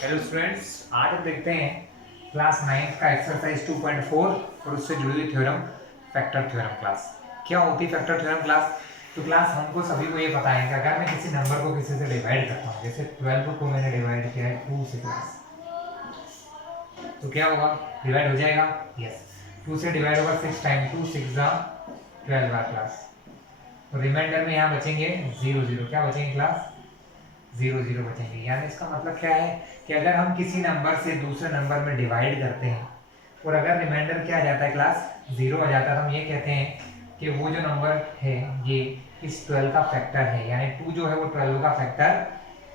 Hello students, आज हम देखते हैं क्लास 9 का एक्सरसाइज 2.4 और उससे जुड़ी हुई थ्योरम फैक्टर थ्योरम क्लास। क्या होती है फैक्टर थ्योरम क्लास? तो क्लास हमको सभी को ये पता है कि अगर मैं किसी नंबर को किसी से डिवाइड करता हूँ, जैसे 12 को मैंने डिवाइड किया है 2 से क्लास, तो क्या होगा? डिवाइड हो जाएगा। यस, 2 से डिवाइड होगा 6 टाइम, 2 6 जा 12 बार क्लास। तो रिमाइंडर में यहाँ बचेंगे 0 0। क्या बचेंगे क्लास? 0 0 बचेंगे। यानी इसका मतलब क्या है कि अगर हम किसी नंबर से दूसरे नंबर में डिवाइड करते हैं और अगर रिमाइंडर क्या आ जाता है क्लास? 0 आ जाता है, तो हम ये कहते हैं कि वो जो नंबर है ये इस 12 का फैक्टर है। यानी 2 जो है वो 12 का फैक्टर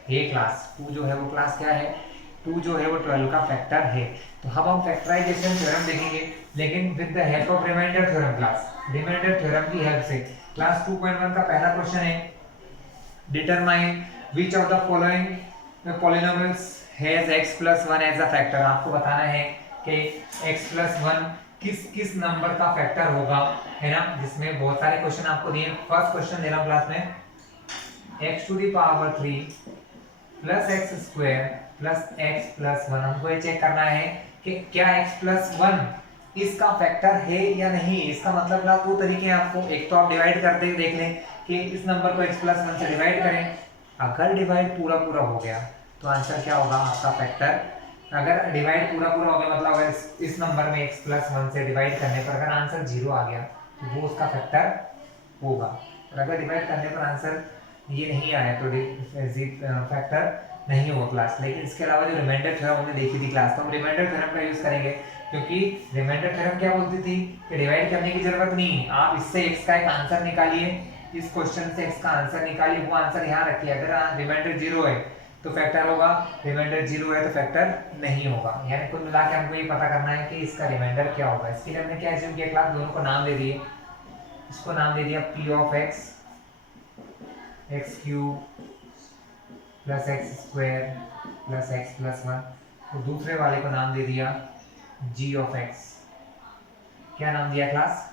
है क्लास। 2 जो है वो क्लास क्या है? 2 जो है वो 12 का फैक्टर है। तो अब हम फैक्टराइजेशन थ्योरम देखेंगे, लेकिन with the help of remainder theorem class. Remainder theorem की हेल्प से क्लास 2.1 का पहला क्वेश्चन है, determine which of the following polynomials has x plus 1 as a factor। आपको बताना है कि x plus 1 किस किस नंबर का फैक्टर होगा, है ना, जिसमें बहुत सारे क्वेश्चन आपको दिए। फर्स्ट क्वेश्चन दे रहा हूं क्लास में, x to the power 3 plus x square plus x plus 1। हमको ये चेक करना है कि क्या x प्लस 1 इसका फैक्टर है या नहीं। इसका मतलब ना दो तरीके हैं आपको, एक तो आप डिवाइड करते हुए देख लें कि इस नंबर को x प्लस 1 से डिवाइड करें, अगर डिवाइड पूरा पूरा हो गया तो आंसर क्या होगा आपका फैक्टर। अगर डिवाइड पूरा पूरा हो गया मतलब अगर इस नंबर में x प्लस 1 से डिवाइड करने पर अगर आंसर 0 आ गया तो वो उसका फैक्टर होगा। और अगर डिवाइड करने पर आंसर ये नहीं आया तो फैक्टर नहीं होगा क्लास। लेकिन इसके अलावा जो रिमाइंडर थ्योरम हमने देखी थी क्लास, तो हम रिमाइंडर थ्योरम का यूज करेंगे, क्योंकि रिमाइंडर थ्योरम क्या बोलती थी कि डिवाइड करने की जरूरत नहीं, आप इससे x का एक आंसर निकालिए, इस क्वेश्चन से x का आंसर निकालिए, वो आंसर यहाँ रखिए। अगर रिमाइंडर 0 है तो फैक्टर होगा, रिमाइंडर 0 है तो फैक्टर नहीं होगा। यानी कुल मिला के हमको ये पता करना है कि इसका रिमाइंडर क्या होगा। इसके लिए हमने क्या एज्यूम किया क्लास, दोनों को नाम दे दिए। इसको नाम दे दिया p of x, x cube plus x square plus x plus 1। तो दूसरे वाले को नाम दे दिया g ऑफ x। क्या नाम दिया क्लास?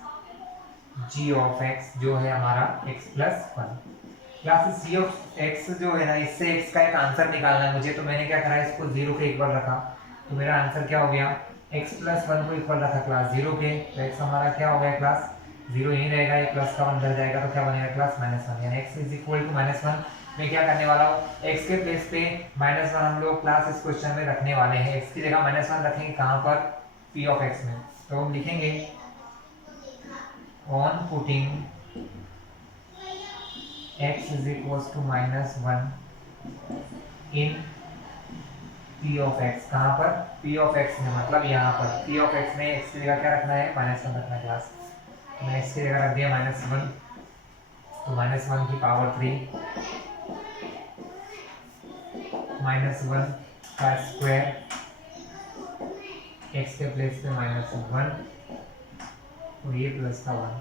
g ऑफ x, जो है हमारा x plus 1। Class c of x जो है ना, इससे x का एक आंसर निकालना है मुझे, तो मैंने क्या करा, इसको 0 के इक्वल रखा, तो मेरा आंसर क्या हो गया? x प्लस 1 को इक्वल रखा क्लास 0 के, तो x हमारा क्या हो गया क्लास? 0 यहीं रहेगा, ये प्लस का 1 अंदर जाएगा तो क्या बनेगा क्लास? -1। यानी x इज इक्वल टू -1। मैं क्या करने वाला हूँ, x के प्लेस पे -1 हम लोग क्लास इस क्वेश्चन में रखने वाले हैं। x की जगह -1 रखेंगे कहाँ पर? p ऑफ x में। तो हम लिखेंगे on putting x is equals to -1 in p of x। कहाँ पर? p of x में, मतलब यहाँ पर p of x में x की जगह क्या रखना है? -1 रखना है क्लास। तो मैं x की जगह रख दिया -1, तो -1 की पावर 3 -1 का स्क्वायर, x के प्लेस पे -1 और ये प्लस का 1,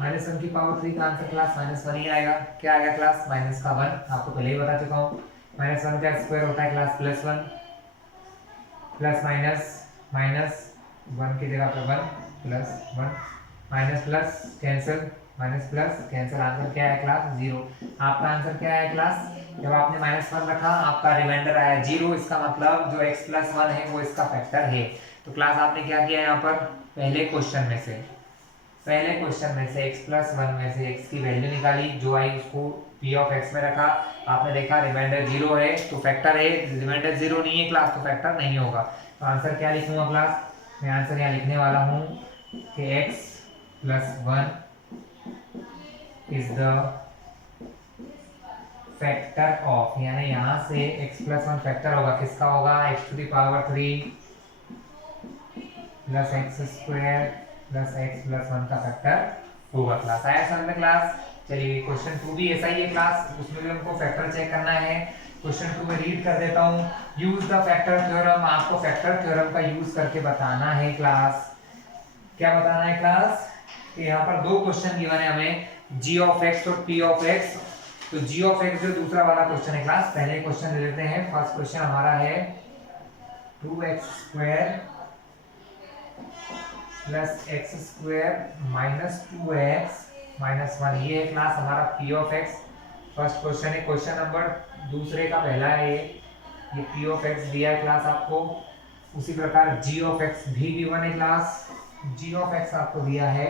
-1 की पावर 3 का आंसर क्लास -1 ही आएगा। क्या आएगा क्लास? माइनस का 1। आपको पहले ही बता चुका हूँ, -1 का स्क्वायर होता है क्लास +1, प्लस माइनस माइनस 1 की जगह पर 1 plus 1, minus plus cancel, minus plus cancel, answer क्या है क्लास? 0। आपका आंसर क्या है क्लास? जब आपने -1 रखा आपका रिमाइंडर आया 0, इसका मतलब जो x प्लस 1 है वो इसका फैक्टर है। तो क्लास आपने क्या किया यहाँ पर, पहले क्वेश्चन में से x प्लस 1 में से x की वैल्यू निकाली, जो आई उसको p ऑफ x में रखा। आपने देखा रिमाइंडर 0 है तो फैक्टर है, रिमाइंडर 0 नहीं है क्लास तो फैक्टर नहीं होगा। तो आंसर क्या लिखूंगा क्लास? मैं आंसर यहाँ लिखने वाला हूँ कि x plus 1 is the factor of, यानी यहाँ से x प्लस 1 फैक्टर होगा, किसका होगा? x to the power 3 plus x square plus x plus 1 का फैक्टर होगा क्लास। आया समझ में क्लास? चलिए क्वेश्चन 2 भी ऐसा ही है क्लास, उसमें भी हमको फैक्टर चेक करना है। क्वेश्चन 2 में रीड कर देता हूँ, यूज द फैक्टर थ्योरम। आपको फैक्टर थ्योरम का यूज करके बताना है क्लास। क्या बताना है क्लास? कि यहाँ पर दो क्वेश्चन गिवन है हमें, g ऑफ x और p ऑफ x। तो g ऑफ x जो दूसरा वाला क्वेश्चन है क्लास, पहले क्वेश्चन ले लेते हैं। फर्स्ट क्वेश्चन हमारा है 2x square plus x square minus 2x minus 1, ये है क्लास हमारा p of x। First question है, क्वेश्चन नंबर दूसरे का पहला है ये पी ऑफ एक्स दिया है क्लास आपको। उसी प्रकार जी ऑफ एक्स भी गिवन है क्लास। जी ऑफ एक्स आपको दिया है,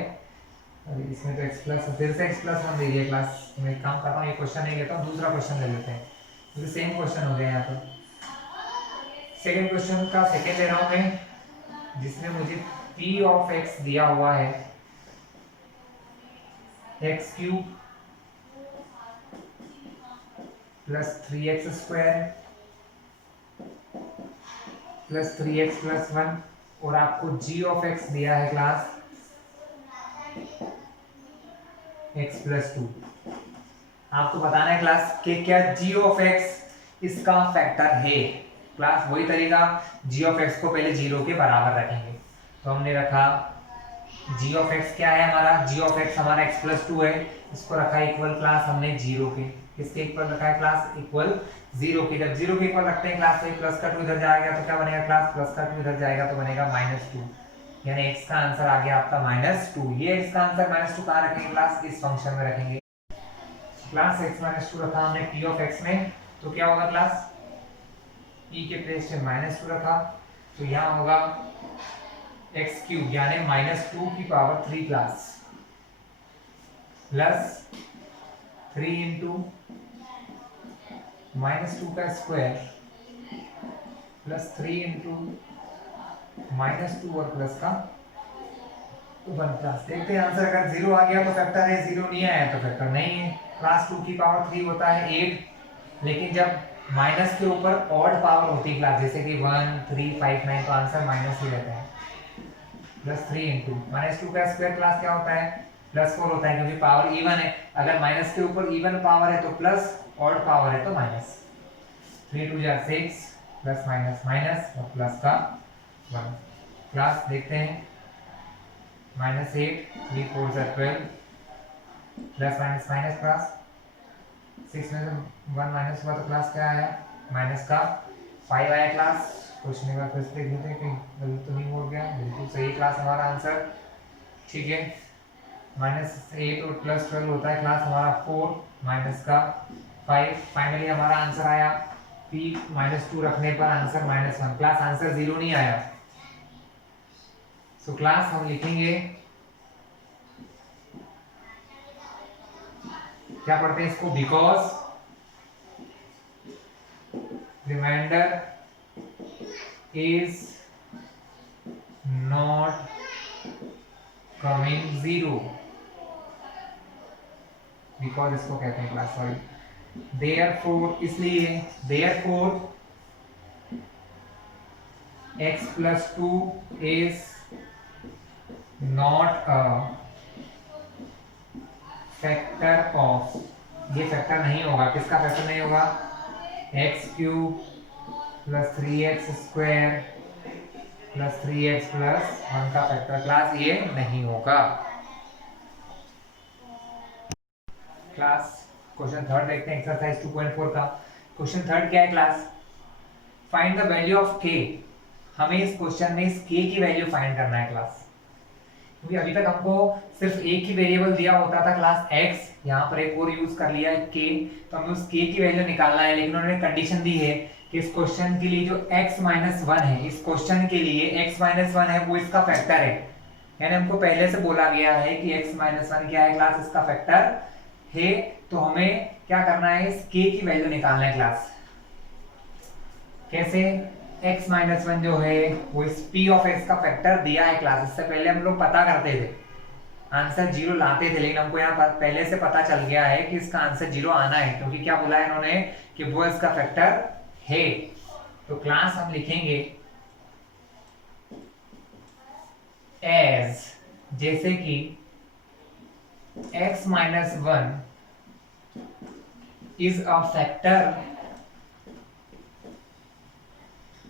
इसमें तो एक्स प्लस फिर से एक्स प्लस वन दे दिया क्लास। मैं एक काम करता हूँ, ये क्वेश्चन नहीं लेता हूँ, दूसरा क्वेश्चन ले लेते हैं क्योंकि सेम क्वेश्चन हो गया यहाँ पर। सेकेंड क्वेश्चन का सेकेंड ले रहा हूँ मैं, जिसमें मुझे पी ऑफ एक्स दिया हुआ है x cube plus 3x square plus 3x plus 1, और आपको g ऑफ x दिया है क्लास x प्लस 2। आपको बताना है क्लास कि क्या g ऑफ x इसका फैक्टर है। क्लास वही तरीका, g ऑफ x को पहले 0 के बराबर रखेंगे। तो हमने रखा g ऑफ x क्या है हमारा, g ऑफ x हमारा x प्लस 2 है, इसको रखा इक्वल क्लास हमने 0 के। किसके इक्वल रखा है क्लास, इक्वल 0 के। जब 0 के इक्वल रखते हैं क्लास, तो प्लस का 2 इधर जाएगा तो क्या बनेगा क्लास, प्लस का 2 इधर जाएगा तो बनेगा -2, यानी x का आंसर आ गया आपका -2। ये x का आंसर -2 कहाँ रखेंगे क्लास, इस फंक्शन में रखेंगे। क्लास x -2 रखा हमने p ऑफ x में, तो क्या होगा क्लास, p के प्लेस पे -2 रखा, तो यहाँ होगा x क्यूब यानी -2 की पावर 3 क्लास प्लस 3 इंटू -2 का स्क्वायर प्लस 3 इंटू -2 और प्लस का 1 प्लस। देखते हैं आंसर, अगर 0 आ गया तो फैक्टर है, 0 नहीं आया तो फैक्टर नहीं है। क्लास 2 की पावर 3 होता है 8, लेकिन जब माइनस के ऊपर ऑड पावर होती है क्लास, जैसे कि 1 3 5 9, तो आंसर माइनस ही रहता है। प्लस 3 इंटू -2 का स्क्वायर क्लास क्या होता है, +4 होता है, क्योंकि पावर इवन है। अगर माइनस के ऊपर इवन पावर है तो प्लस, ऑड पावर है तो माइनस। 3 2 जा 6 प्लस माइनस माइनस और प्लस का 1। क्लास देखते हैं, -8 3 4 जा 12 प्लस माइनस माइनस क्लास 6 में से 1 माइनस हुआ तो क्लास क्या आया, माइनस का 5 आया क्लास। क्वेश्चन एक बार फिर से देख लेते हैं कहीं गलत तो नहीं हो गया, बिल्कुल सही क्लास हमारा आंसर। ठीक है, -8 और +12 होता है क्लास हमारा 4 माइनस का 5। फाइनली हमारा आंसर आया p -2 रखने पर आंसर -1। क्लास आंसर 0 नहीं आया। सो क्लास हम लिखेंगे, क्या पढ़ते हैं इसको, because remainder is not coming 0, because इसको कहते हैं क्लास, सॉरी, देयरफॉर, इसलिए therefore x plus 2 is not a factor of, ये फैक्टर नहीं होगा, किसका फैक्टर नहीं होगा, x cube plus 3x square plus 3x plus 1 का फैक्टर क्लास ये नहीं होगा। क्लास क्वेश्चन थर्ड देखते हैं, एक्सरसाइज 2.4 का। क्वेश्चन थर्ड क्या है class, find the value of k। हमें इस क्वेश्चन में इस k की वैल्यू फाइंड करना है क्लास, क्योंकि अभी तक हमको सिर्फ एक ही वेरिएबल दिया होता था क्लास x, यहाँ पर एक और यूज कर लिया है k, तो हमें उस k की वैल्यू निकालना है। लेकिन उन्होंने कंडीशन दी है कि इस क्वेश्चन के लिए जो x-1 है, इस क्वेश्चन के लिए x-1 है वो इसका फैक्टर है, यानी हमको पहले से बोला गया है कि x-1 क्या है क्लास, इसका फैक्टर है। तो हमें क्या करना है, इस k की वैल्यू निकालना है क्लास। कैसे, x-1 जो है वो इस p ऑफ x का फैक्टर दिया है क्लास। इससे पहले हम लोग पता करते थे, आंसर 0 लाते थे, लेकिन हमको यहाँ पहले से पता चल गया है कि इसका आंसर 0 आना है, क्योंकि क्या बोला है इन्होंने कि वो इसका फैक्टर है। तो क्लास हम लिखेंगे एज, जैसे कि x-1 is a factor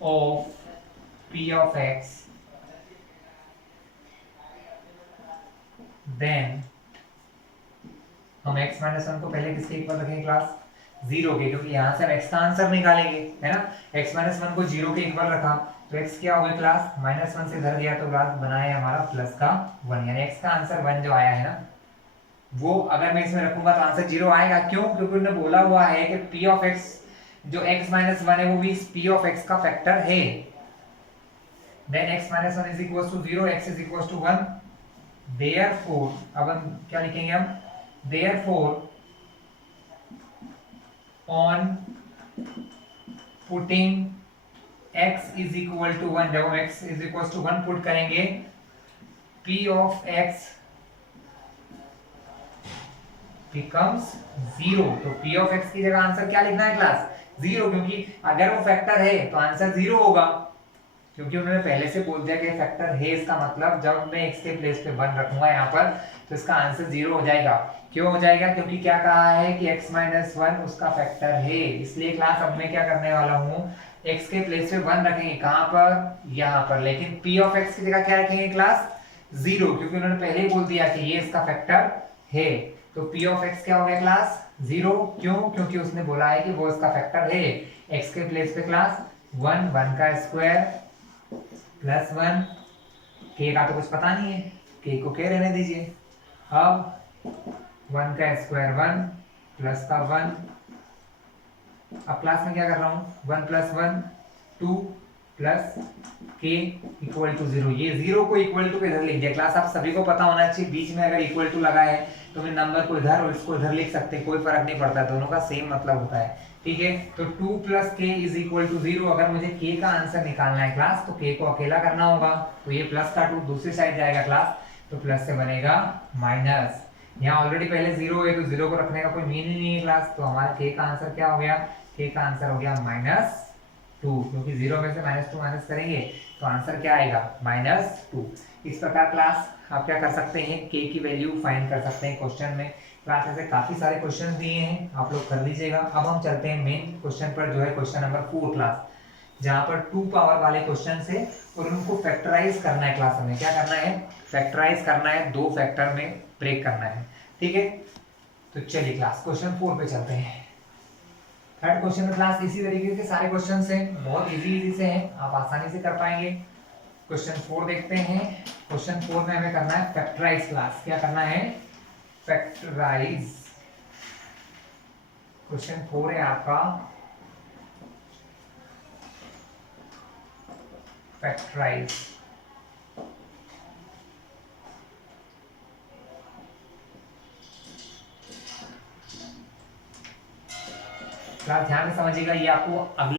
of p of x, then हम x-1 को पहले किसके इक्वल रखेंगे क्लास, 0 के, क्योंकि यहाँ से हम x का आंसर निकालेंगे, है ना। x-1 को 0 के इक्वल रखा तो x क्या हो गया क्लास, -1 से इधर गया तो क्लास बनाया हमारा प्लस का 1, यानी x का आंसर 1 जो आया है ना, वो अगर मैं इसमें रखूंगा तो आंसर 0 आएगा। क्यों? क्योंकि उन्होंने बोला हुआ है कि p ऑफ x जो x माइनस वन है वो भी p ऑफ x का फैक्टर है। Then x minus one is equal to 0, x is equal to 1। Therefore अब हम क्या लिखेंगे, हम therefore on putting x is equal to 1, जब हम x is equal to 1 put करेंगे p ऑफ x becomes 0। तो p ऑफ x की जगह आंसर क्या लिखना है क्लास? 0, क्योंकि अगर वो फैक्टर है तो आंसर 0 होगा, क्योंकि उन्होंने पहले से बोल दिया कि फैक्टर है। इसका मतलब जब मैं x के प्लेस पे 1 रखूंगा यहाँ पर तो इसका आंसर 0 हो जाएगा। क्यों हो जाएगा? क्योंकि क्या कहा है कि x माइनस वन उसका फैक्टर है। इसलिए क्लास अब मैं क्या करने वाला हूँ, x के प्लेस पे 1 रखेंगे, कहाँ पर? यहाँ पर। लेकिन p ऑफ x की जगह क्या रखेंगे क्लास? 0, क्योंकि उन्होंने पहले ही बोल दिया कि ये इसका फैक्टर है। तो p ऑफ x क्या हो गया क्लास? 0। क्यों? क्योंकि उसने बोला है कि वो इसका फैक्टर है। x के प्लेस पे क्लास 1, 1 का स्क्वायर प्लस 1, k का तो कुछ पता नहीं है, k को k रहने दीजिए। अब 1 का स्क्वायर 1 प्लस का 1, अब क्लास में क्या कर रहा हूँ, 1 plus 1 2 plus k equal to 0। ये 0 को इक्वल टू इधर लिख दिया क्लास। आप सभी को पता होना चाहिए, बीच में अगर इक्वल टू लगा है तो मैं नंबर को इधर और इसको इधर लिख सकते हैं, कोई फर्क नहीं पड़ता, दोनों का सेम मतलब होता है। ठीक है, तो 2 plus k is equal to 0। अगर मुझे k का आंसर निकालना है क्लास तो k को अकेला करना होगा, तो ये प्लस का 2 दूसरी साइड जाएगा क्लास, तो प्लस से बनेगा माइनस। यहाँ ऑलरेडी पहले 0 है तो 0 को रखने का कोई मीन ही नहीं है क्लास, तो हमारा k का आंसर क्या हो गया? k का आंसर हो गया -2, क्योंकि 0 में से -2 माइनस करेंगे तो आंसर क्या आएगा? -2। इस प्रकार क्लास आप क्या कर सकते हैं, k की वैल्यू फाइंड कर सकते हैं क्वेश्चन में। क्लास ऐसे काफी सारे क्वेश्चन दिए हैं, आप लोग कर लीजिएगा। अब हम चलते हैं मेन क्वेश्चन पर, जो है क्वेश्चन नंबर 4 क्लास, जहाँ पर 2 पावर वाले क्वेश्चन है और उनको फैक्टराइज करना है। क्लास हमें क्या करना है? फैक्टराइज करना है, 2 फैक्टर में ब्रेक करना है। ठीक है, तो चलिए क्लास क्वेश्चन 4 पे चलते हैं। थर्ड क्वेश्चन में क्लास इसी तरीके के सारे क्वेश्चन हैं, बहुत इजी से हैं, आप आसानी से कर पाएंगे। क्वेश्चन 4 देखते हैं। क्वेश्चन 4 में हमें करना है फैक्टराइज। क्लास क्या करना है? फैक्टराइज। क्वेश्चन 4 है आपका फैक्टराइज। क्लास ध्यान से समझिएगा, ये आपको अगले।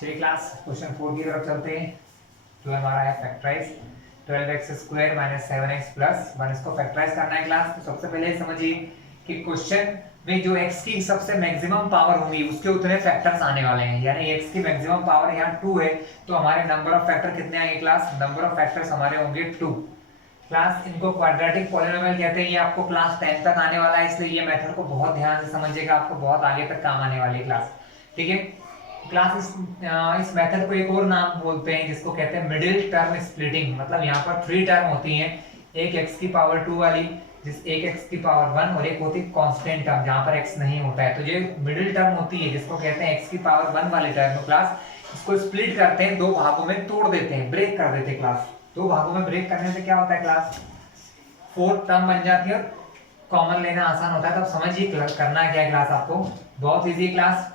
चलिए क्लास क्वेश्चन 4 की तरफ चलते हैं, जो हमारा है factorise. 12x square minus 7x plus 1, इसको फैक्टराइज करना है क्लास। तो सबसे पहले समझिए कि क्वेश्चन में जो x की सबसे मैक्सिमम पावर होगी उसके उतने फैक्टर्स आने वाले हैं, यानी x की मैक्सिमम पावर यहाँ 2 है, तो हमारे नंबर ऑफ फैक्टर कितने आएंगे क्लास? नंबर ऑफ फैक्टर्स हमारे होंगे 2। क्लास इनको क्वाड्रेटिक पॉलिनोमियल कहते हैं। ये आपको क्लास 10 तक आने वाला है, इसलिए ये मेथड को बहुत ध्यान से समझिएगा, आपको बहुत आगे तक काम आने वाली है क्लास। ठीक है क्लास, इस मेथड को एक और नाम बोलते हैं जिसको कहते हैं मिडिल टर्म स्प्लिटिंग। मतलब यहाँ पर 3 टर्म होती हैं, एक x की पावर 2 वाली, एक x की पावर 1 और एक होती है कांस्टेंट टर्म जहाँ पर x नहीं होता है। तो ये मिडिल टर्म होती है जिसको कहते हैं x की पावर 1 वाले टर्म। क्लास इसको स्प्लिट करते हैं, 2 भागों में तोड़ देते हैं, ब्रेक कर देते हैं क्लास। 2 भागों में ब्रेक करने से क्या होता है क्लास? 4 टर्म बन जाती है, कॉमन लेना आसान होता है। तब समझिए करना क्या है क्लास, आपको बहुत इजी क्लास।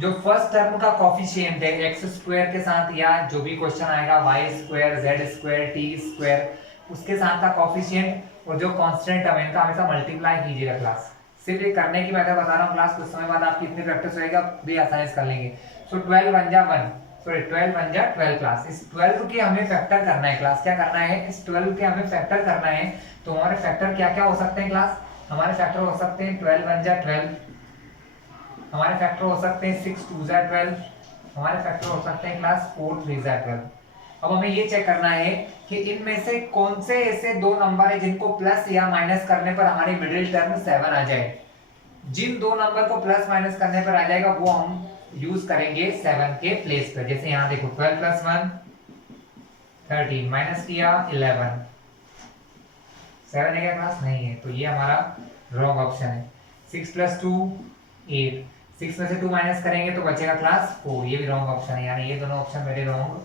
जो फर्स्ट टर्म का कॉफिशिएंट है एक्स स्क्वायर के साथ, या जो भी क्वेश्चन आएगा y square z square t square, उसके साथ का कॉफिशिएंट, और जो कांस्टेंट टर्म है इनका हमेशा मल्टीप्लाई कीजिएगा क्लास। सिर्फ ये करने की मेथड बता रहा हूँ क्लास, कुछ समय बाद आपकी इतनी प्रैक्टिस होएगी, आप भी आसानी से कर लेंगे। सो 12 1 जा 1, सॉरी 12 1 जा 12 क्लास। इस 12 के हमें फैक्टर करना है क्लास। क्या करना है? इस 12 के हमें फैक्टर करना है। तो हमारे फैक्टर क्या क्या हो सकते हैं क्लास? हमारे फैक्टर हो सकते हैं 12 1 जा 12, हमारे फैक्टर हो सकते हैं 6 2 जा 12, हमारे फैक्टर हो सकते हैं क्लास 4 3 जा 12। अब हमें ये चेक करना है कि इनमें से कौन से ऐसे 2 नंबर है जिनको प्लस या माइनस करने पर हमारी मिडिल टर्म 7 आ जाए। जिन 2 नंबर को प्लस माइनस करने पर आ जाएगा वो हम यूज करेंगे 7 के प्लेस पर। जैसे यहाँ देखो 12 प्लस 1 13, माइनस किया 11, 7 है क्या क्लास? नहीं है, तो ये हमारा रॉन्ग ऑप्शन है। 6 प्लस 2 8, 6 में से 2 माइनस करेंगे तो बचेगा क्लास 4, ये भी रॉन्ग ऑप्शन है, यानी ये दोनों ऑप्शन मेरे रॉन्ग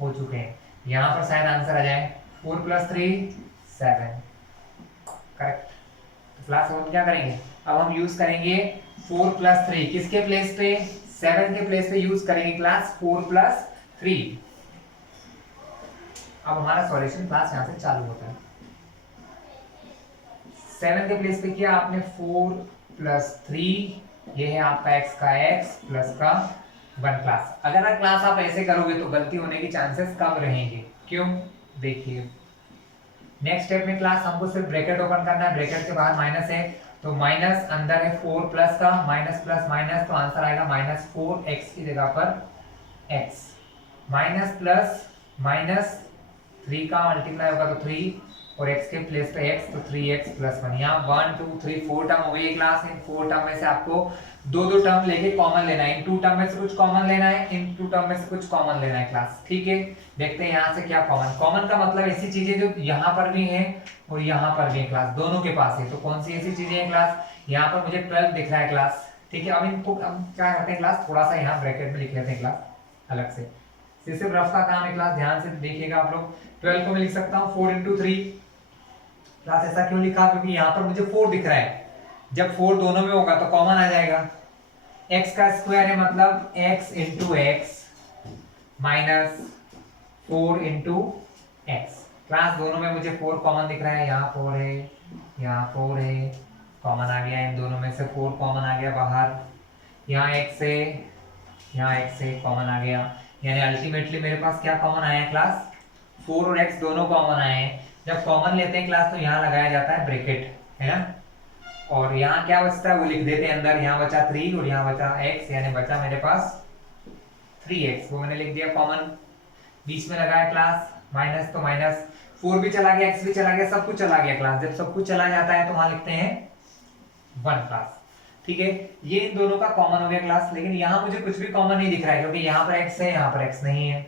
हो चुके हैं। यहाँ पर शायद आंसर आ जाए 4 प्लस 3 7, करेक्ट। क्लास हम क्या करेंगे, अब हम यूज करेंगे 4 + 3 किसके प्लेस पे, 7 के प्लेस पे यूज करेंगे क्लास 4 + 3। अब हमारा सॉल्यूशन क्लास यहाँ से चालू होता है। 7 के प्लेस पे किया आपने 4 + 3, ये है आपका x का x प्लस का 1 क्लास। अगर क्लास आप ऐसे करोगे तो गलती होने की चांसेस कम रहेंगे। क्यों, देखिए नेक्स्ट स्टेप में क्लास हमको सिर्फ ब्रैकेट ओपन करना है, ब्रैकेट के बाहर माइनस है तो माइनस अंदर है 4 प्लस का, माइनस प्लस माइनस तो आंसर आएगा -4x की जगह पर x, माइनस प्लस माइनस 3 का मल्टीप्लाई होगा तो 3 और x के प्लेस पे x तो 3x + 1। यहाँ 1 2 3 4 टर्म हो गई क्लास। इन 4 टर्म में से आपको दो दो टर्म लेके कॉमन लेना है, इन 2 टर्म में से कुछ कॉमन लेना है, इन 2 टर्म में से कुछ कॉमन लेना है क्लास। ठीक है, देखते हैं यहाँ से क्या कॉमन। कॉमन का मतलब ऐसी चीजें जो यहाँ पर भी है और यहाँ पर भी क्लास, दोनों के पास है। तो कौन सी ऐसी चीजें हैं क्लास, यहाँ पर मुझे 12 दिख रहा है क्लास। ठीक है, अब इनको हम क्या करते हैं क्लास, थोड़ा सा यहाँ ब्रैकेट में लिख लेते हैं क्लास अलग से, सिर्फ रफ का काम है क्लास। ध्यान से देखिएगा आप लोग, 12 को मैं लिख सकता हूँ 4 × 3 क्लास। ऐसा क्यों लिखा, क्योंकि यहाँ पर मुझे 4 दिख रहा है, जब 4 दोनों में होगा तो कॉमन आ जाएगा। x का स्क्वायर है मतलब x × x - 4 × x। क्लास दोनों में मुझे 4 कॉमन दिख रहा है, यहाँ 4 है, यहाँ 4 है, कॉमन आ गया। इन दोनों में से 4 कॉमन आ गया बाहर। यहाँ x है, यहाँ x है, कॉमन आ गया। यानी अल्टीमेटली मेरे पास क्या कॉमन आया क्लास, 4 और x दोनों कॉमन आए हैं। जब कॉमन लेते हैं क्लास तो यहाँ लगाया जाता है ब्रैकेट, है ना, और यहाँ क्या बचता है वो लिख देते हैं अंदर। यहाँ बचा 3 और यहाँ बचा x, यानी बचा मेरे पास 3x, वो मैंने लिख दिया कॉमन। बीच में लगाया क्लास माइनस, तो माइनस 4 भी चला गया, x भी चला गया, सब कुछ चला गया क्लास। जब सब कुछ चला जाता है तो वहां लिखते हैं 1 क्लास। ठीक है, ये इन दोनों का कॉमन हो गया क्लास। लेकिन यहाँ मुझे कुछ भी कॉमन नहीं दिख रहा है, क्योंकि यहाँ पर x है, यहाँ पर x नहीं है,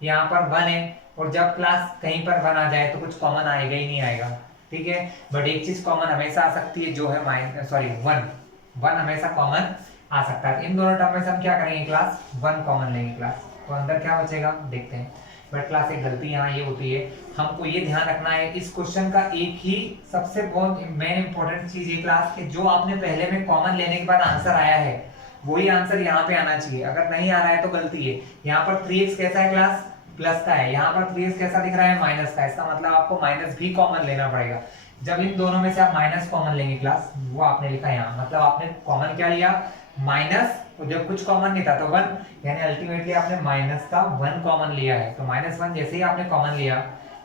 यहाँ पर 1 है, और जब क्लास कहीं पर 1 आ जाए तो कुछ कॉमन आएगा ही नहीं आएगा। ठीक है, बट एक चीज कॉमन हमेशा आ सकती है, जो है 1 हमेशा कॉमन आ सकता है। इन दोनों टर्म में से हम क्या करेंगे क्लास, 1 कॉमन लेंगे क्लास, तो अंदर क्या बचेगा देखते हैं। बट क्लास एक गलती यहाँ ये होती है, हमको ये ध्यान रखना है इस क्वेश्चन का एक ही सबसे बहुत मेन इंपॉर्टेंट चीज ये क्लास कि जो आपने पहले में कॉमन लेने के बाद आंसर आया है वही आंसर यहाँ पे आना चाहिए। अगर नहीं आ रहा है तो गलती है। यहाँ पर 3x कैसा है क्लास, प्लस का है, यहाँ पर 3x कैसा दिख रहा है, माइनस का। इसका मतलब आपको माइनस भी कॉमन लेना पड़ेगा। जब इन दोनों में से आप माइनस कॉमन लेंगे क्लास, वो आपने लिखा यहाँ, मतलब आपने कॉमन क्या लिया, माइनस, और जब कुछ कॉमन नहीं था तो 1, यानी अल्टीमेटली आपने माइनस का 1 कॉमन लिया है। तो -1 जैसे ही आपने कॉमन लिया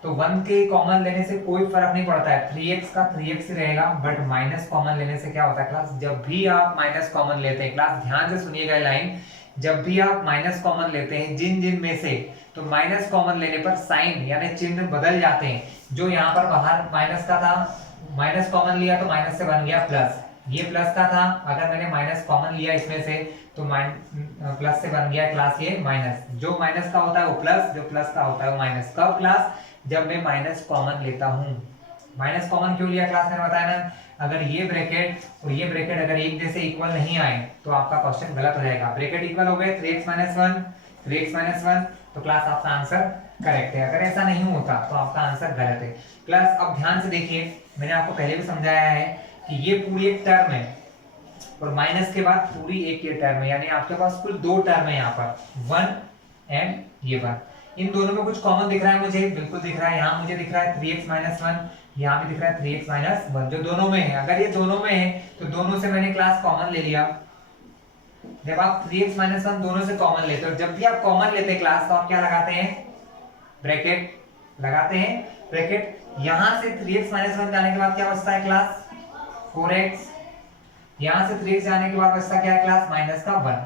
तो 1 के कॉमन लेने से कोई फर्क नहीं पड़ता है, 3x का 3x ही रहेगा। बट माइनस कॉमन लेने से क्या होता है क्लास, जब भी आप माइनस कॉमन लेते हैं क्लास, ध्यान से सुनिएगा लाइन, जब भी आप माइनस कॉमन लेते हैं जिन जिन में से, तो माइनस कॉमन लेने पर साइन यानी चिन्ह बदल जाते हैं। जो यहाँ पर बाहर माइनस का था, माइनस कॉमन लिया तो माइनस से बन गया प्लस, ये प्लस का था, अगर मैंने माइनस कॉमन लिया इसमें से तो प्लस से बन गया क्लास ये माइनस। जो माइनस का होता है वो प्लस, जो प्लस का होता है वो माइनस। कब क्लास, जब मैं माइनस कॉमन लेता हूँ। माइनस कॉमन क्यों लिया क्लास, मैंने बताया ना, अगर ये ब्रैकेट और ये ब्रैकेट अगर एक जैसे इक्वल नहीं आए तो आपका क्वेश्चन गलत हो जाएगा। ब्रैकेट इक्वल हो गए 3x - 1, 3x - 1, तो क्लास आपका आंसर करेक्ट है। अगर ऐसा नहीं होता तो आपका आंसर गलत है क्लास। अब ध्यान से देखिए, मैंने आपको पहले भी समझाया है कि ये पूरी एक टर्म है और माइनस के बाद पूरी एक ये टर्म है, यानी आपके पास कुल 2 टर्म है यहाँ पर, 1 एंड ये 1। इन दोनों में कुछ कॉमन दिख रहा है मुझे, बिल्कुल दिख रहा है। यहाँ मुझे दिख रहा है 3x - 1, यहाँ भी दिख रहा है 3x - 1, जो दोनों में है। अगर ये दोनों में है तो दोनों से मैंने क्लास कॉमन ले लिया। जब आप 3x - 1 दोनों से कॉमन लेते हो, जब भी आप कॉमन लेते हैं क्लास, तो आप क्या लगाते हैं, ब्रैकेट लगाते हैं, ब्रैकेट। यहां से 3x - 1 जाने के बाद क्या बचता है क्लास, 4x। यहां से 3x जाने के बाद बचता क्या है क्लास, माइनस का 1।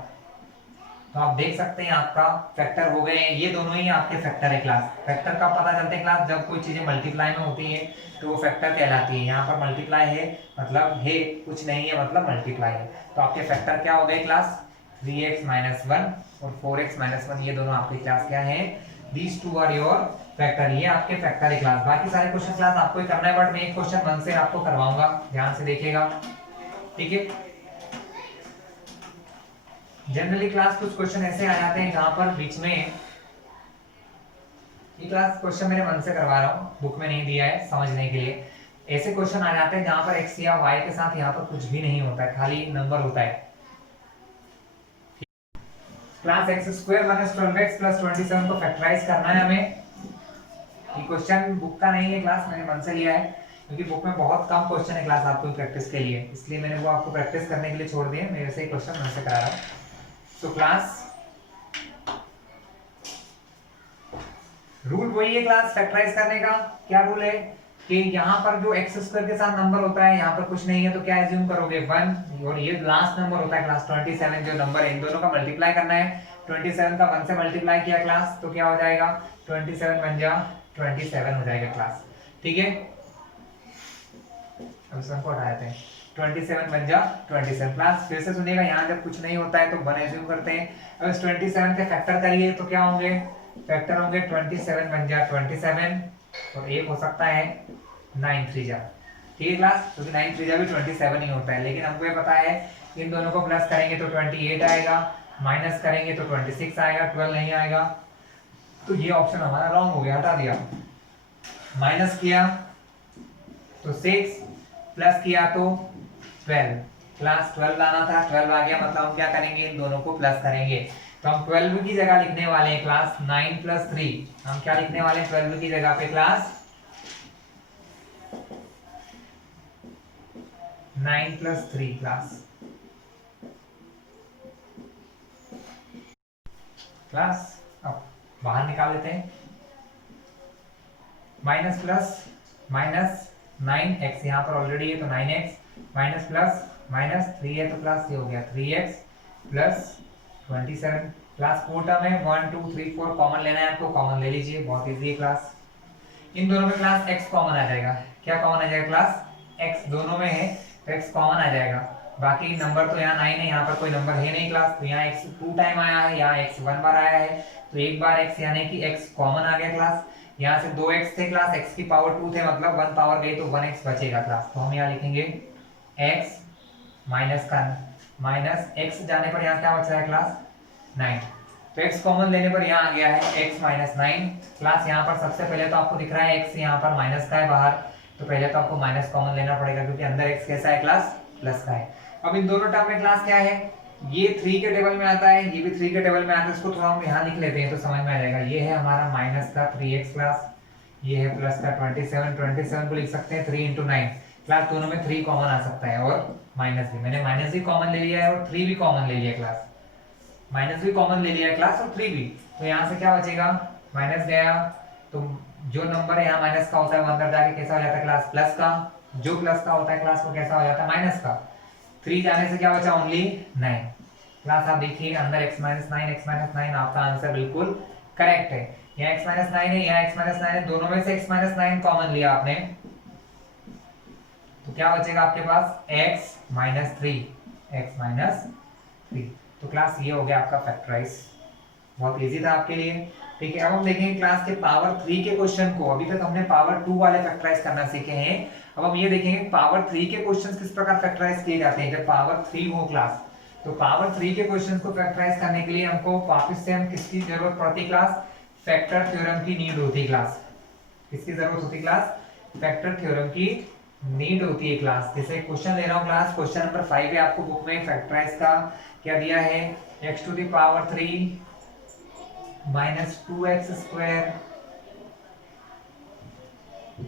तो आप देख सकते हैं आपका फैक्टर हो गए हैं, ये दोनों ही आपके फैक्टर है क्लास। फैक्टर कब पता चलते हैं क्लास, जब कोई चीजें मल्टीप्लाई में होती है तो वो फैक्टर कहलाती है। यहाँ पर मल्टीप्लाई है मतलब है, कुछ नहीं है मतलब मल्टीप्लाई है। तो आपके फैक्टर क्या हो गए क्लास, 3x - 1 और 4x - 1, ये दोनों आपके क्लास क्या है, these two are your factor. ये आपके फैक्टर है क्लास। बाकी सारे क्वेश्चन क्लास आपको ही करना है, बट मैं एक क्वेश्चन मन से आपको करवाऊंगा, ध्यान से देखिएगा, ठीक है। जनरली क्लास कुछ क्वेश्चन ऐसे आ जाते हैं जहां पर बीच में, ये क्लास क्वेश्चन मेरे मन से करवा रहा हूँ, बुक में नहीं दिया है समझने के लिए। ऐसे क्वेश्चन आ जाते हैं जहां पर x या y के साथ यहाँ पर कुछ भी नहीं होता है, खाली नंबर होता है। Class x square minus 12x plus 27 को फैक्टराइज करना है हमें। ये क्वेश्चन बुक का नहीं है क्लास, मैंने मन से लिया है क्योंकि बुक में बहुत कम क्वेश्चन है क्लास आपको प्रैक्टिस के लिए, इसलिए मैंने वो आपको प्रैक्टिस करने के लिए छोड़ दिए। मैं वैसे ही क्वेश्चन मन से करा रहा हूँ। तो क्लास रूल वही है क्लास फैक्टराइज करने का। क्या रूल है कि यहाँ पर जो एक्स स्क्वायर के साथ नंबर होता है यहाँ पर कुछ नहीं है तो क्या एज्यूम करोगे 1, और ये लास्ट नंबर होता है क्लास 27 जो नंबर है, इन दोनों का मल्टीप्लाई करना है। 27 का 1 से मल्टीप्लाई किया क्लास तो क्या हो जाएगा 27 बन जा 27 हो जाएगा क्लास। ठीक है, अब इसको हटा देते हैं। 27 बन जा 27 क्लास। फिर से सुनिएगा, यहाँ जब कुछ नहीं होता है तो 1 एज्यूम करते हैं। अब इस 27 के फैक्टर करिए तो क्या होंगे, फैक्टर होंगे 27 बन जा 27 और एक हो सकता है 9 3 जा। ठीक है क्लास, क्योंकि 9 3 जा भी 27 ही होता है, लेकिन हमको ये पता है इन दोनों को प्लस करेंगे तो 28 आएगा, माइनस करेंगे तो 26 आएगा, 12 नहीं आएगा। तो ये ऑप्शन हमारा रॉन्ग हो गया, हटा दिया। माइनस किया तो 6, प्लस किया तो 12, क्लास 12 लाना था, 12 आ गया, मतलब हम क्या करेंगे इन दोनों को प्लस करेंगे। तो हम 12 की जगह लिखने वाले हैं क्लास 9 + 3। हम क्या लिखने वाले हैं 12 की जगह पे क्लास 9 + 3 क्लास। अब बाहर निकाल लेते हैं, माइनस प्लस माइनस 9x यहाँ पर ऑलरेडी है तो 9x माइनस प्लस माइनस 3 है तो क्लास ये हो गया 3x प्लस 27। क्लास 4 टर्म है 1 2 3 4 कॉमन लेना है आपको, कॉमन ले लीजिए, बहुत इजी है क्लास। इन दोनों में क्लास x कॉमन आ जाएगा। क्या कॉमन आ जाएगा क्लास x, दोनों में है तो x कॉमन आ जाएगा। बाकी नंबर तो यहाँ 9 है, यहाँ पर कोई नंबर है नहीं क्लास, तो यहाँ x 2 टाइम आया है, यहाँ x 1 बार आया है तो एक बार x यानी कि x कॉमन आ गया क्लास। यहाँ से 2x थे क्लास, x की पावर 2 थे, मतलब 1 पावर गई तो 1x बचेगा क्लास। तो हम यहाँ लिखेंगे x माइनस का माइनस x जाने पर यहाँ क्या बच रहा है क्लास 9, तो x कॉमन लेने पर यहाँ आ गया है x माइनस 9 क्लास। यहाँ पर सबसे पहले तो आपको दिख रहा है x यहाँ पर माइनस का है बाहर, तो पहले तो आपको माइनस कॉमन लेना पड़ेगा क्योंकि अंदर x कैसा है क्लास प्लस का है। अब इन दोनों टर्म में क्लास क्या है, ये 3 के टेबल में आता है, ये भी 3 के टेबल में आता है, इसको थोड़ा हम यहाँ लिख लेते हैं तो समझ में आ जाएगा। ये है हमारा माइनस का 3x क्लास, ये है प्लस का 27 को लिख सकते हैं 3 × 9 क्लास, दोनों में 3 कॉमन आ सकता है और माइनस भी, मैंने माइनस भी कॉमन ले लिया है और 3 भी कॉमन ले लिया क्लास, माइनस भी कॉमन ले लिया है क्लास और 3 भी। तो यहाँ से क्या बचेगा, माइनस गया तो जो नंबर है यहाँ माइनस का होता है वो अंदर जाके कैसा हो जाता है क्लास प्लस का, जो प्लस का होता है क्लास वो कैसा हो जाता है माइनस का। 3 जाने से क्या बचा ओनली 9 क्लास। आप देखिए अंदर x - 9 x - 9, आपका आंसर बिल्कुल करेक्ट है। यहाँ x - 9 है, यहाँ x - 9 है, दोनों में से x - 9 कॉमन लिया आपने तो क्या बचेगा आपके पास x - 3, x - 3। तो क्लास ये हो गया आपका फैक्टराइज, बहुत इजी था आपके लिए। ठीक है, अब हम देखेंगे क्लास के पावर 3 के क्वेश्चन को। अभी तक हमने पावर 2 वाले फैक्टराइज करना सीखे हैं, अब हम ये देखेंगे पावर 3 के क्वेश्चंस किस प्रकार फैक्टराइज किए जाते हैं जब पावर 3 हो क्लास। तो पावर 3 के क्वेश्चंस को फैक्टराइज करने के लिए हमको वापस से हम किसकी जरूरत पड़ती क्लास, फैक्टर थ्योरम की नीड होती क्लास। किसकी जरूरत होती क्लास, फैक्टर थ्योरम की नीड होती है क्लास। जैसे क्वेश्चन ले रहा हूँ क्लास, क्वेश्चन नंबर 5 है आपको बुक में, फैक्टराइज का क्या दिया है, x⁻³ - 2x²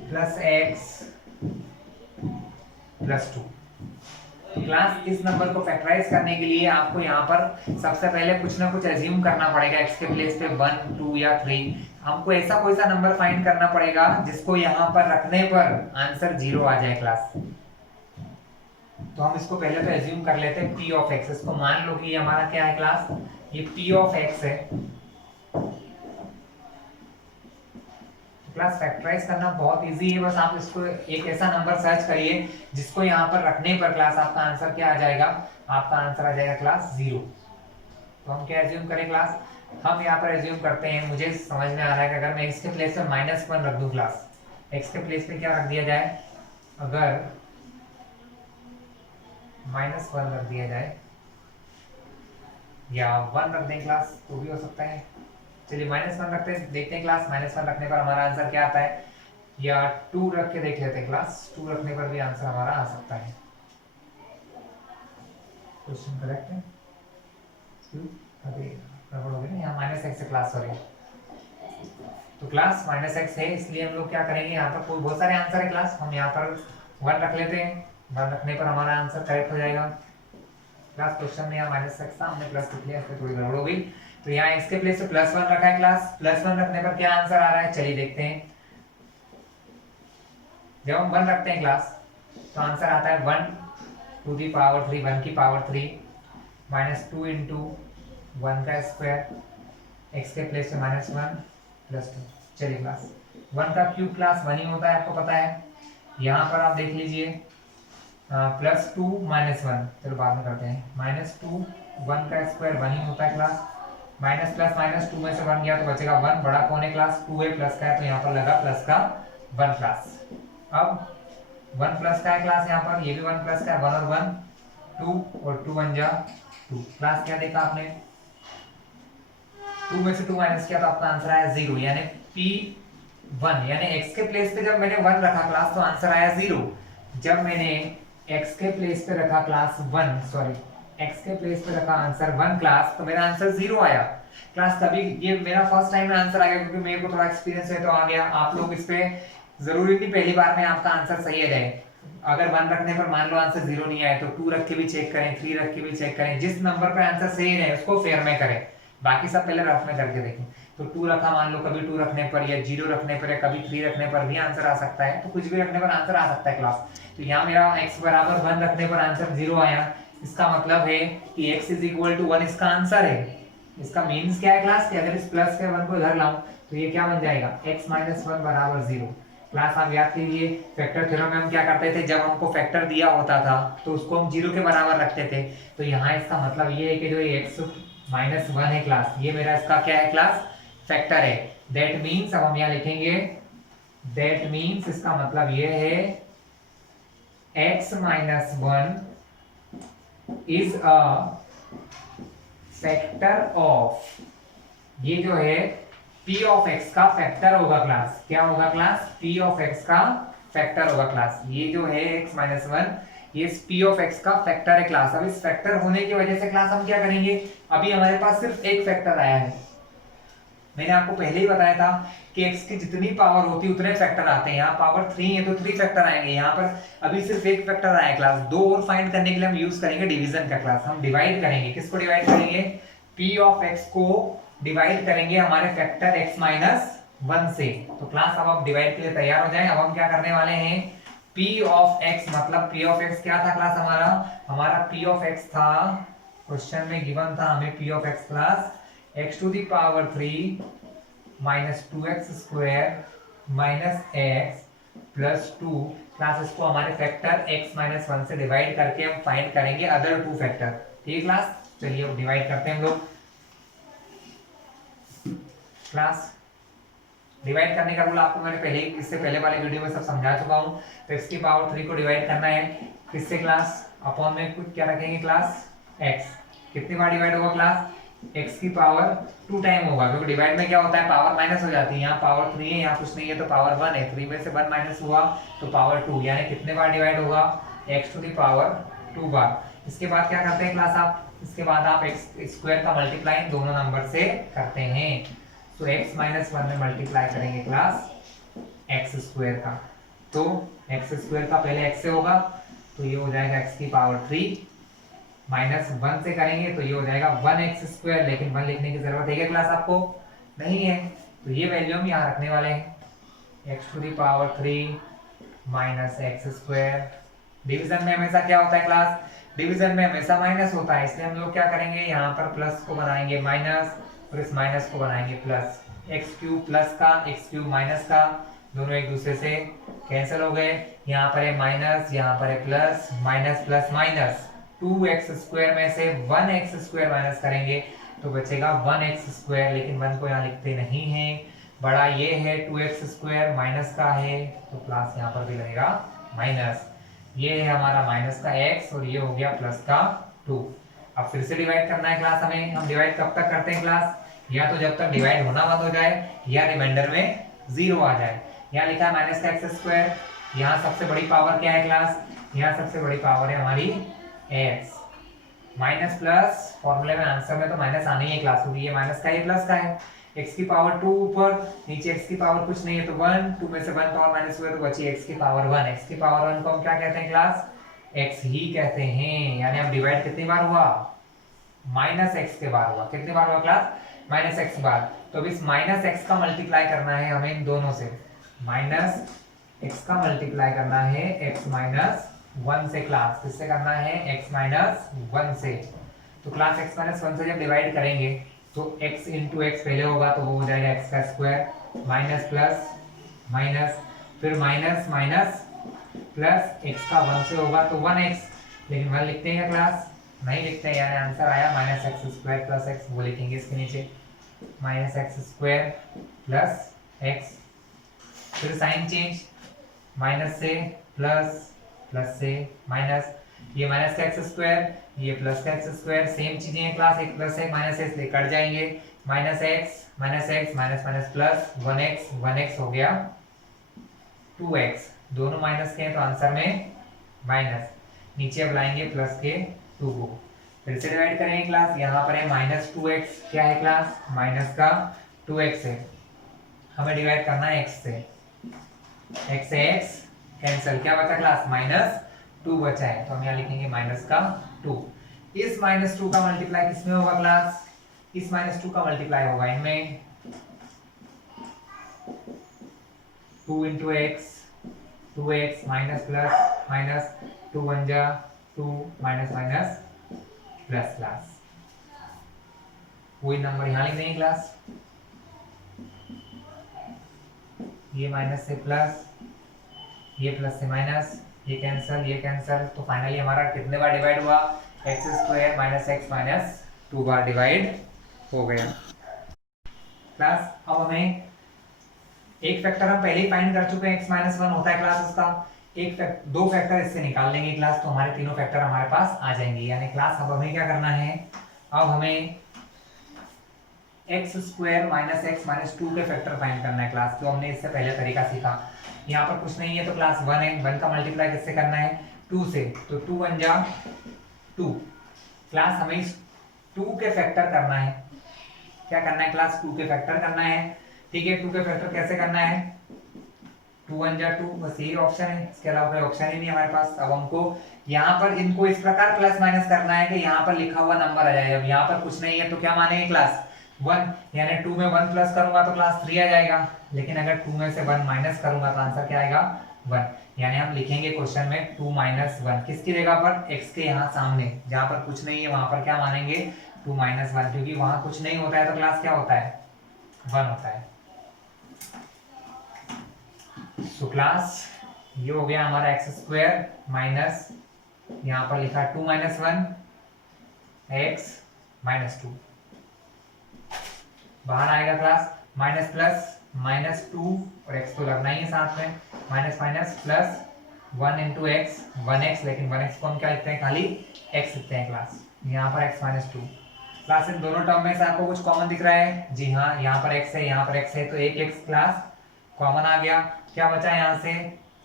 plus x plus 2। तो क्लास इस नंबर को फैक्टराइज करने के लिए आपको यहाँ पर सबसे पहले कुछ ना कुछ एज्यूम करना पड़ेगा, x के प्लेस पे 1 2 या 3। हमको ऐसा कोई सा नंबर फाइंड करना पड़ेगा जिसको यहाँ पर रखने पर आंसर 0 आ जाए क्लास। तो हम इसको पहले तो एज्यूम कर लेते हैं p ऑफ x। इसको मान लो कि ये हमारा क्या है क्लास, ये p ऑफ x है। क्लास फैक्टराइज करना बहुत इजी है, बस आप इसको एक ऐसा नंबर सर्च करिए जिसको यहाँ पर रखने पर क्लास आपका आंसर क्या आ जाएगा, आपका आंसर आ जाएगा क्लास 0। तो हम क्या एज्यूम करें क्लास, हम यहाँ पर एज्यूम करते हैं, मुझे समझ में आ रहा है कि अगर मैं x के प्लेस पे -1 रख दूं क्लास, x के प्लेस पे क्या रख दिया जाए, अगर -1 रख दिया जाए या 1 रख दें क्लास तो भी हो सकता है। चलिए -1 रखते हैं, देखते हैं क्लास। -1 रखने पर हमारा आंसर क्या आता है, या 2 रख के देख लेते हैं क्लास। 2 रखने पर भी आंसर हमारा आ सकता है। क्वेश्चन करेक्ट है। अभी गड़बड़ हो गई ना, यहाँ माइनस एक्स क्लास, सॉरी। तो क्लास माइनस एक्स है, इसलिए हम लोग क्या करेंगे, यहाँ पर कोई बहुत सारे आंसर है क्लास, हम यहाँ पर 1 रख लेते हैं। 1 रखने पर हमारा आंसर करेक्ट हो जाएगा। क्लास क्वेश्चन में यहाँ माइनस एक्स था, हमने प्लस लिख लिया, इसमें थोड़ी गड़बड़ हो गई। तो यहाँ इसके प्लेस पे +1 रखा है क्लास। +1 रखने पर क्या आंसर आ रहा है, चलिए देखते हैं। जब हम 1 रखते हैं क्लास तो आंसर आता है 1 टू दी पावर 3, 1 की पावर 3 -2 इंटू 1 का स्क्वायर, एक्स के प्लेस पे -1 +2। चलिए क्लास 1 का क्यूब क्लास 1 ही होता है, आपको पता है। यहाँ पर आप देख लीजिए +2 -1, चलो बाद में करते हैं। -2 1 का स्क्वायर 1 ही होता है क्लास। माइनस प्लस -2 में से 1 गया तो बचेगा 1, बड़ा कौन है क्लास, 2 है, प्लस का है तो यहाँ पर लगा प्लस का 1 क्लास। अब 1 प्लस का है क्लास, यहाँ पर ये भी 1 प्लस का है, 1 और 1 2 और 2 1 जा 2। क्लास क्या देखा आपने, 2 में से 2 माइनस किया तो आपका आंसर आया 0, यानी P1, यानी x के प्लेस पे जब मैंने 1 रखा क्लास तो आंसर आया 0। जब मैंने x के प्लेस पे रखा क्लास 1, सॉरी x के प्लेस पे रखा आंसर 1 क्लास, तो मेरा आंसर 0 आया क्लास। तभी ये मेरा फर्स्ट टाइम में आंसर आ गया, क्योंकि मेरे को थोड़ा एक्सपीरियंस है तो आ गया। आप लोग इस पे जरूरी नहीं पहली बार में आपका आंसर सही आ जाए। अगर 1 रखने पर मान लो आंसर 0 नहीं आए तो 2 रख के भी चेक करें, 3 रख के भी चेक करें, जिस नंबर पे आंसर सही रहे उसको फेयर में करें, बाकी सब पहले रफ में करके देखें। तो 2 रखा, मान लो कभी 2 रखने पर या 0 रखने पर या कभी 3 रखने पर भी आंसर आ सकता है, तो कुछ भी रखने पर आंसर आ सकता है क्लास। तो यहाँ मेरा x बराबर 1 रखने पर आंसर 0 आया, इसका मतलब है कि x इज इक्वल टू 1 इसका आंसर है। इसका मीन्स क्या है क्लास, कि अगर इस प्लस के 1 को इधर लाऊं तो ये क्या बन जाएगा, x - 1 बराबर 0। क्लास आप याद कीजिए, फैक्टर थ्योरम में हम क्या करते थे, जब हमको फैक्टर दिया होता था तो उसको हम 0 के बराबर रखते थे। तो यहाँ इसका मतलब ये है कि जो x - 1 है क्लास, ये मेरा इसका क्या है क्लास, फैक्टर है। दैट मीन्स, अब हम यहाँ लिखेंगे दैट मीन्स, इसका मतलब ये है x - 1 is a factor of, ये जो है p ऑफ x का फैक्टर होगा क्लास। क्या होगा क्लास, p ऑफ x का फैक्टर होगा क्लास। ये जो है x - 1, ये p ऑफ x का फैक्टर है क्लास। अब इस फैक्टर होने की वजह से क्लास हम क्या करेंगे, अभी हमारे पास सिर्फ एक फैक्टर आया है। मैंने आपको पहले ही बताया था कि x की जितनी पावर होती है उतने फैक्टर आते हैं। यहाँ पावर 3 है तो 3 फैक्टर आएंगे, यहाँ पर अभी सिर्फ एक फैक्टर आया क्लास। 2 और फाइंड करने के लिए हम यूज करेंगे डिवीजन का क्लास। हम डिवाइड करेंगे, किसको डिवाइड करेंगे, p ऑफ x को डिवाइड करेंगे हमारे फैक्टर x - 1 से। तो क्लास अब आप डिवाइड के लिए तैयार हो जाएं। अब हम क्या करने वाले हैं, p ऑफ x, मतलब p ऑफ x क्या था क्लास, हमारा p ऑफ x था, क्वेश्चन में गिवन था हमें p of x class x to the power 3 -2x square x plus 2। Class इसको हमारे फैक्टर x - 1 से डिवाइड करके हम फाइंड करेंगे अदर 2 फैक्टर। ठीक है क्लास, चलिए अब डिवाइड करते हैं हम लोग। क्लास डिवाइड करने का रूल आपको मैंने पहले, इससे पहले वाले वीडियो में सब समझा चुका हूं। तो x की पावर 3 को डिवाइड करना है किससे क्लास, अपॉन में कुछ क्या रखेंगे क्लास, x। कितनी बार डिवाइड होगा क्लास, x की पावर 2 टाइम होगा, क्योंकि डिवाइड में क्या होता है, पावर माइनस हो जाती है। यहाँ पावर 3 है, यहाँ कुछ नहीं है तो पावर 1 है, 3 में से 1 माइनस हुआ तो पावर 2, यानी कितने बार डिवाइड होगा, x टू दी पावर 2 बार। इसके बाद क्या करते हैं क्लास आप, इसके बाद आप x स्क्वायर का मल्टीप्लाई दोनों नंबर से करते हैं। तो x - 1 में मल्टीप्लाई करेंगे क्लास x स्क्वायर का, तो x स्क्वायर का पहले x से होगा तो ये हो जाएगा x की पावर 3 -1 से करेंगे तो ये हो जाएगा 1x स्क्वायर। लेकिन 1 लिखने की जरूरत है क्या क्लास आपको, नहीं है, तो ये वैल्यू हम यहाँ रखने वाले हैं, x to the power 3 -x square. Division में हमेशा क्या होता है क्लास, डिवीजन में हमेशा माइनस होता है, इसलिए हम लोग क्या करेंगे, यहाँ पर प्लस को बनाएंगे माइनस और इस माइनस को बनाएंगे प्लस। एक्स क्यूब प्लस का, एक्स क्यूब माइनस का, दोनों एक दूसरे से कैंसिल हो गए। यहाँ पर है माइनस, यहाँ पर है plus, minus plus minus. 2x square में से 1x स्क्वायर माइनस करेंगे तो बचेगा 1x स्क्वायर, लेकिन 1 को यहाँ लिखते नहीं है, बड़ा ये है 2x स्क्वायर माइनस का है तो प्लस यहाँ पर भी लगेगा माइनस। ये है हमारा माइनस का x और ये हो गया प्लस का 2। अब फिर से डिवाइड करना है क्लास हमें। हम डिवाइड कब तक करते हैं क्लास, या तो जब तक डिवाइड होना बंद हो जाए या रिमाइंडर में 0 आ जाए। यहाँ लिखा है माइनस का एक्स स्क्वायर, यहाँ सबसे बड़ी पावर क्या है क्लास, यहाँ सबसे बड़ी पावर है हमारी एक्स, माइनस प्लस फॉर्मूले में आंसर में तो माइनस आनी है क्लास, क्योंकि ये माइनस का ये प्लस का है, x की पावर 2 ऊपर, नीचे x की पावर कुछ नहीं है तो 1, 2 में से 1 पावर माइनस हुआ तो बची x की पावर 1, x की पावर 1 को हम क्या कहते हैं क्लास, x ही कहते हैं। यानी अब डिवाइड कितनी बार हुआ, माइनस एक्स के बार हुआ, कितनी बार हुआ क्लास, माइनस एक्स बार। तो अब इस माइनस एक्स का मल्टीप्लाई करना है हमें इन दोनों से, माइनस एक्स का मल्टीप्लाई करना है x माइनस 1 से क्लास, किससे करना है, x माइनस 1 से। तो क्लास x माइनस 1 से जब डिवाइड करेंगे तो x इंटू एक्स पहले होगा तो वो हो जाएगा x का स्क्वायर, माइनस प्लस माइनस, फिर माइनस माइनस प्लस x का 1 से होगा तो 1x, लेकिन 1 लिखते हैं क्लास, नहीं लिखते हैं, यानी आंसर आया minus x square plus x, वो लिखेंगे इसके नीचे minus x square plus x, फिर साइन चेंज, माइनस से प्लस, प्लस से माइनस, ये माइनस का एक्स स्क्वायर, ये प्लस का एक्स स्क्वायर, सेम चीजें हैं क्लास, एक प्लस एक माइनस एक्स कट जाएंगे, minus x minus minus plus 1x हो गया 2x, दोनों माइनस के हैं तो आंसर में माइनस, नीचे अब लाएंगे प्लस के 2 को, फिर से डिवाइड करेंगे क्लास, यहाँ पर है माइनस 2x, क्या है क्लास, माइनस का 2x है, हमें डिवाइड करना है x से, x से x कैंसिल, क्या बचा क्लास, माइनस 2 बचा है, तो हम यहाँ लिखेंगे माइनस का 2, इस माइनस 2 का मल्टीप्लाई किसमें होगा क्लास, इस माइनस 2 का मल्टीप्लाई होगा इनमें, 2 into x, 2x minus plus minus, 2 1 जा 2 माइनस माइनस प्लस क्लास, वही नंबर यहाँ लिख देंगे क्लास, ये माइनस से प्लस, ये प्लस से माइनस, ये कैंसिल, तो फाइनली हमारा कितने बार डिवाइड हुआ, x square minus x minus 2 बार डिवाइड हो गया क्लास। अब हमें एक फैक्टर हम पहले ही फाइंड कर चुके हैं, x माइनस 1 होता है क्लास उसका, दो फैक्टर इससे निकाल लेंगे क्लास, तो हमारे तीनों फैक्टर हमारे पास आ जाएंगे, यानी क्लास अब हमें क्या करना है, अब हमें x square minus x minus 2 के फैक्टर फाइंड करना है क्लास, जो हमने इससे पहले तरीका सीखा, यहाँ पर कुछ नहीं है तो क्लास 1 है, 1 का मल्टीप्लाई किससे करना है, 2 से, तो 2 1 जा 2, क्लास हमें इस 2 के फैक्टर करना है, क्या करना है क्लास, 2 के फैक्टर करना है, ठीक है, 2 के फैक्टर कैसे करना है, 2 1 जा 2, बस यही ऑप्शन है, इसके अलावा कोई ऑप्शन ही नहीं हमारे पास। अब हमको यहाँ पर इनको इस प्रकार प्लस माइनस करना है कि यहाँ पर लिखा हुआ नंबर आ जाए, अब यहाँ पर कुछ नहीं है तो क्या मानेंगे क्लास 1, यानी 2 में 1 प्लस करूंगा तो क्लास 3 आ जाएगा, लेकिन अगर 2 में से 1 माइनस करूंगा तो आंसर क्या आएगा 1, यानी हम लिखेंगे क्वेश्चन में 2 माइनस 1, किसकी जगह पर, x के यहाँ सामने, जहाँ पर कुछ नहीं है वहां पर क्या मानेंगे 2 माइनस 1, क्योंकि वहां कुछ नहीं होता है तो क्लास क्या होता है 1 होता है। तो क्लास ये हो गया हमारा एक्स स्क्वायर माइनस, यहाँ पर लिखा 2 माइनस 1 एक्स माइनस 2, बाहर आएगा क्लास माइनस प्लस माइनस 2 और x तो लगना ही है साथ में, minus minus plus 1 into x 1x, लेकिन 1x को हम क्या लिखते हैं, खाली x लिखते हैं क्लास, यहाँ पर x माइनस 2, क्लास इन दोनों टर्म में से आपको कुछ कॉमन दिख रहा है, जी हाँ, यहाँ पर x है यहाँ पर x है, तो एक x क्लास कॉमन आ गया, क्या बचा यहाँ से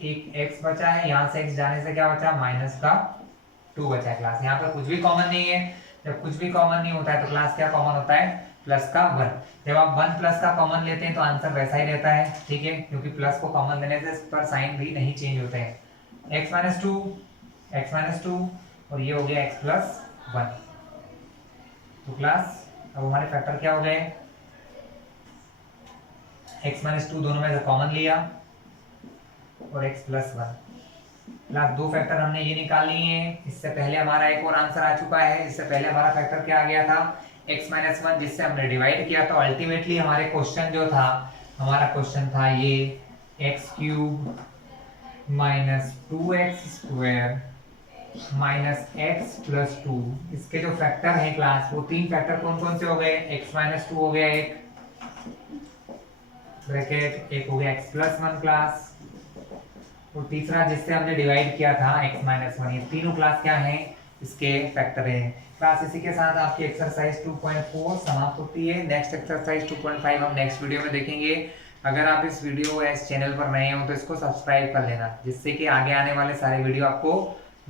एक x बचा है, यहाँ से x जाने से क्या बचा, माइनस का 2 बचा है क्लास, यहाँ पर कुछ भी कॉमन नहीं है, जब कुछ भी कॉमन नहीं होता है तो क्लास क्या कॉमन होता है, प्लस का 1, जब आप 1 प्लस का कॉमन लेते हैं तो आंसर वैसा ही रहता है, ठीक है, क्योंकि प्लस को कॉमन लेने से इस पर साइन भी नहीं चेंज होते हैं, x माइनस 2 और ये हो गया x प्लस 1, तो क्लास अब हमारे फैक्टर क्या हो गए, x माइनस 2 दोनों में से कॉमन लिया और x प्लस 1, क्लास दो फैक्टर हमने ये निकाल लिए हैं, इससे पहले हमारा एक और आंसर आ चुका है, इससे पहले हमारा फैक्टर क्या आ गया था x माइनस 1, जिससे हमने डिवाइड किया, तो अल्टीमेटली हमारे क्वेश्चन जो था, हमारा क्वेश्चन था ये x cube minus 2x square minus x plus 2, इसके जो फैक्टर हैं क्लास, वो तीन फैक्टर कौन कौन से हो गए, x माइनस 2 हो गया एक ब्रैकेट, एक हो गया x प्लस 1 क्लास, और तीसरा जिससे हमने डिवाइड किया था x माइनस 1, ये तीनों क्लास क्या हैं, इसके फैक्टर हैं क्लास। इसी के साथ आपकी एक्सरसाइज 2.4 समाप्त होती है। नेक्स्ट एक्सरसाइज 2.5 हम नेक्स्ट वीडियो में देखेंगे। अगर आप इस वीडियो या इस चैनल पर नए हो तो इसको सब्सक्राइब कर लेना, जिससे कि आगे आने वाले सारे वीडियो आपको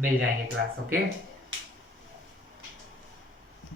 मिल जाएंगे क्लास। ओके।